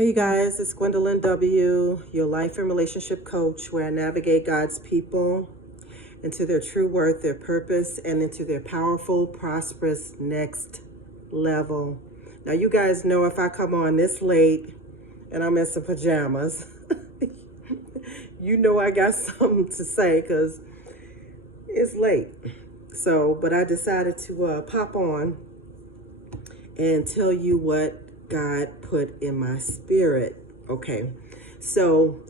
Hey you guys, it's Gwendolyn W., your life and relationship coach, where I navigate God's people into their true worth, their purpose, and into their powerful, prosperous next level. Now, you guys know if I come on this late and I'm in some pajamas, you know I got something to say because it's late. But I decided to pop on and tell you what God put in my spirit. Okay, so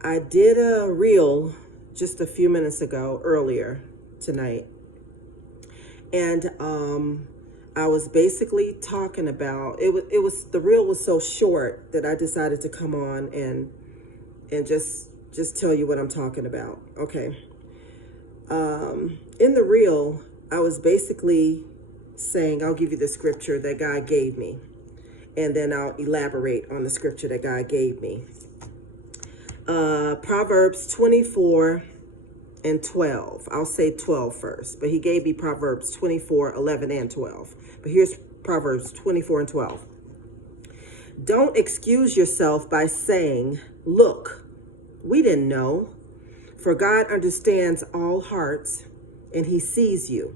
I did a reel just a few minutes ago, earlier tonight, and I was basically talking about it. Was the reel was so short that I decided to come on and just tell you what I'm talking about. Okay, in the reel, I was basically saying, I'll give you the scripture that God gave me, and then I'll elaborate on the scripture that God gave me. Proverbs 24 and 12. I'll say 12 first, but he gave me Proverbs 24, 11, and 12. But here's Proverbs 24 and 12. Don't excuse yourself by saying, look, we didn't know, for God understands all hearts, and he sees you.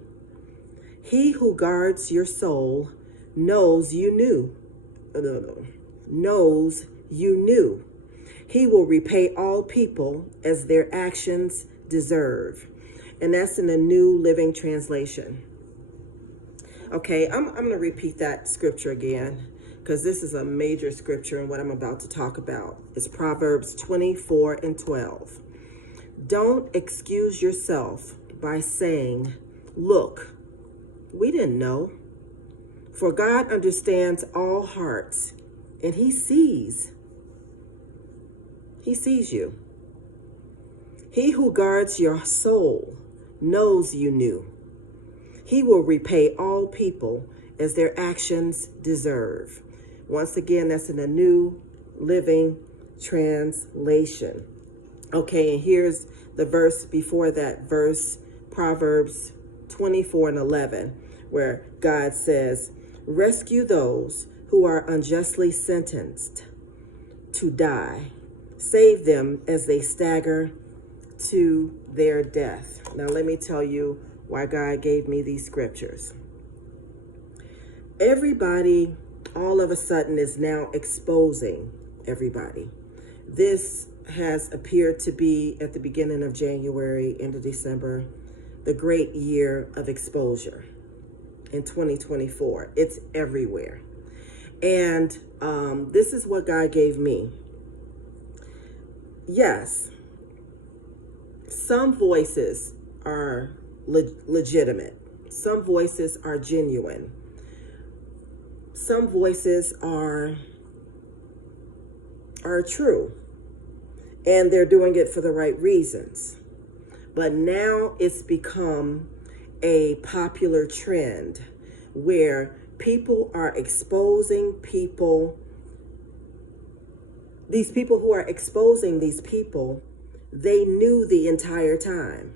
He who guards your soul knows you knew. Knows you knew. He will repay all people as their actions deserve. And that's in the New Living Translation. Okay, I'm going to repeat that scripture again, because this is a major scripture in what I'm about to talk about. It's Proverbs 24 and 12. Don't excuse yourself by saying, look, we didn't know. For God understands all hearts, and he sees. He sees you. He who guards your soul knows you knew. He will repay all people as their actions deserve. Once again, that's in the New Living Translation. Okay, and here's the verse before that verse, Proverbs 24 and 11, where God says, rescue those who are unjustly sentenced to die. Save them as they stagger to their death. Now, let me tell you why God gave me these scriptures. Everybody, all of a sudden, is now exposing everybody. This has appeared to be, at the beginning of January, end of December, the great year of exposure. In 2024, it's everywhere. And this is what God gave me. Yes, some voices are legitimate. Some voices are genuine. Some voices are true. And they're doing it for the right reasons. But now it's become a popular trend where people are exposing people. These people who are exposing these people, they knew the entire time.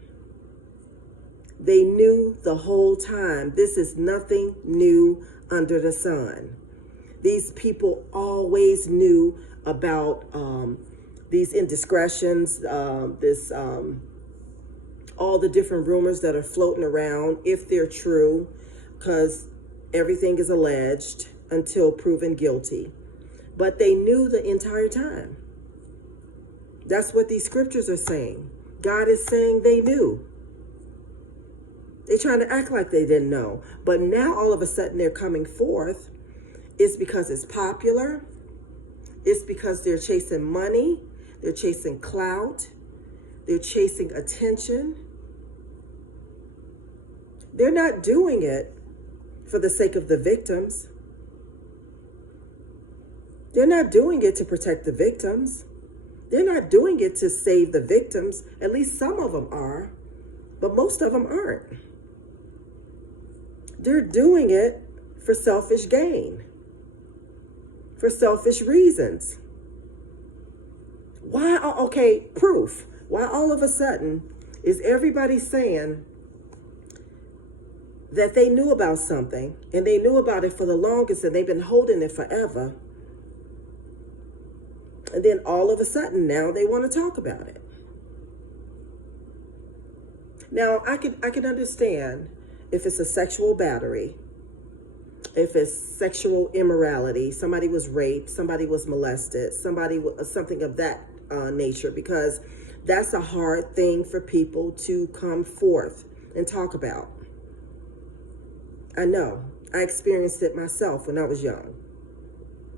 They knew the whole time. This is nothing new under the sun. These people always knew about these indiscretions, all the different rumors that are floating around, if they're true, because everything is alleged until proven guilty. But they knew the entire time. That's what these scriptures are saying. God is saying they knew. They're trying to act like they didn't know. But now all of a sudden they're coming forth. It's because it's popular. It's because they're chasing money. They're chasing clout. They're chasing attention. They're not doing it for the sake of the victims. They're not doing it to protect the victims. They're not doing it to save the victims. At least some of them are, but most of them aren't. They're doing it for selfish gain, for selfish reasons. Why? Okay, proof. Why all of a sudden is everybody saying that they knew about something, and they knew about it for the longest, and they've been holding it forever, And then all of a sudden, now they want to talk about it. Now, I can understand if it's a sexual battery, if it's sexual immorality, somebody was raped, somebody was molested, something of that nature, because that's a hard thing for people to come forth and talk about. I know. I experienced it myself when I was young.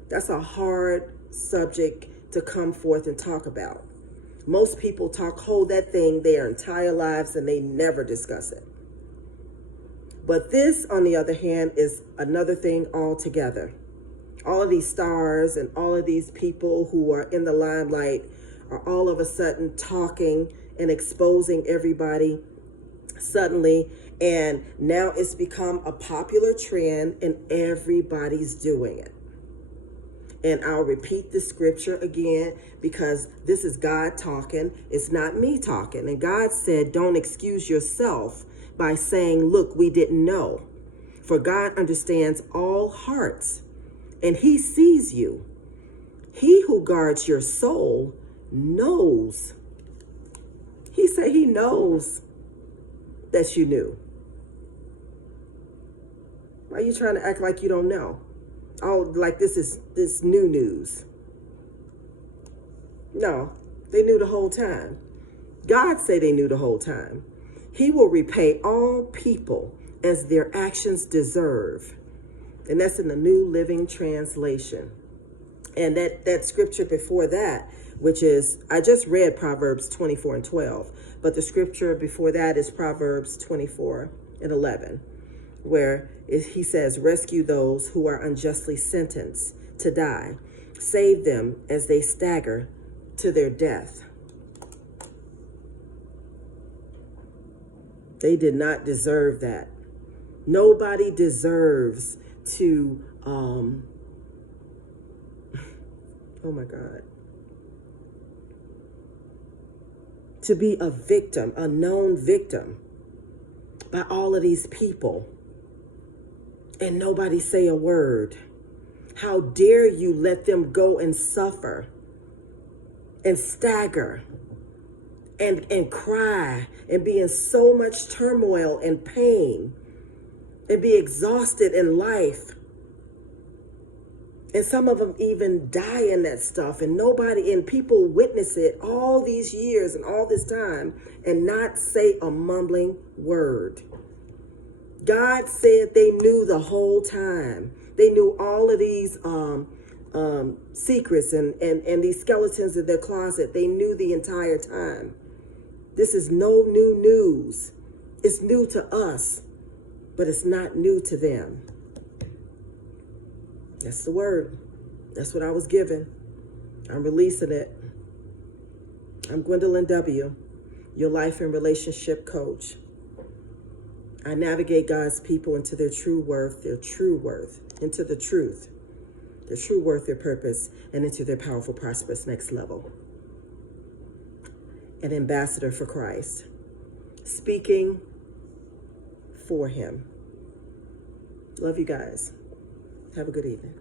That's a hard subject to come forth and talk about. Most people hold that thing their entire lives and they never discuss it. But this, on the other hand, is another thing altogether. All of these stars and all of these people who are in the limelight are all of a sudden talking and exposing everybody suddenly. And now it's become a popular trend and everybody's doing it. And I'll repeat the scripture again because this is God talking. It's not me talking. And God said, don't excuse yourself by saying, look, we didn't know. For God understands all hearts and he sees you. He who guards your soul knows. He said he knows that you knew. Why are you trying to act like you don't know? Oh, like this is new news. No, they knew the whole time. God said they knew the whole time. He will repay all people as their actions deserve. And that's in the New Living Translation. And that scripture before that, which is, I just read Proverbs 24:12, but the scripture before that is Proverbs 24:11, where he says, rescue those who are unjustly sentenced to die. Save them as they stagger to their death. They did not deserve that. Nobody deserves to, oh my God, to be a victim, a known victim by all of these people. And nobody say a word. How dare you let them go and suffer and stagger and cry and be in so much turmoil and pain and be exhausted in life. And some of them even die in that stuff, and people witness it all these years and all this time and not say a mumbling word. God said they knew the whole time. They knew all of these secrets and these skeletons in their closet. They knew the entire time. This is no new news. It's new to us, but it's not new to them. That's the word. That's what I was given. I'm releasing it. I'm Gwendolyn W., your life and relationship coach. I navigate God's people into their true worth, into the truth, their true worth, their purpose, and into their powerful, prosperous next level. An ambassador for Christ, speaking for him. Love you guys. Have a good evening.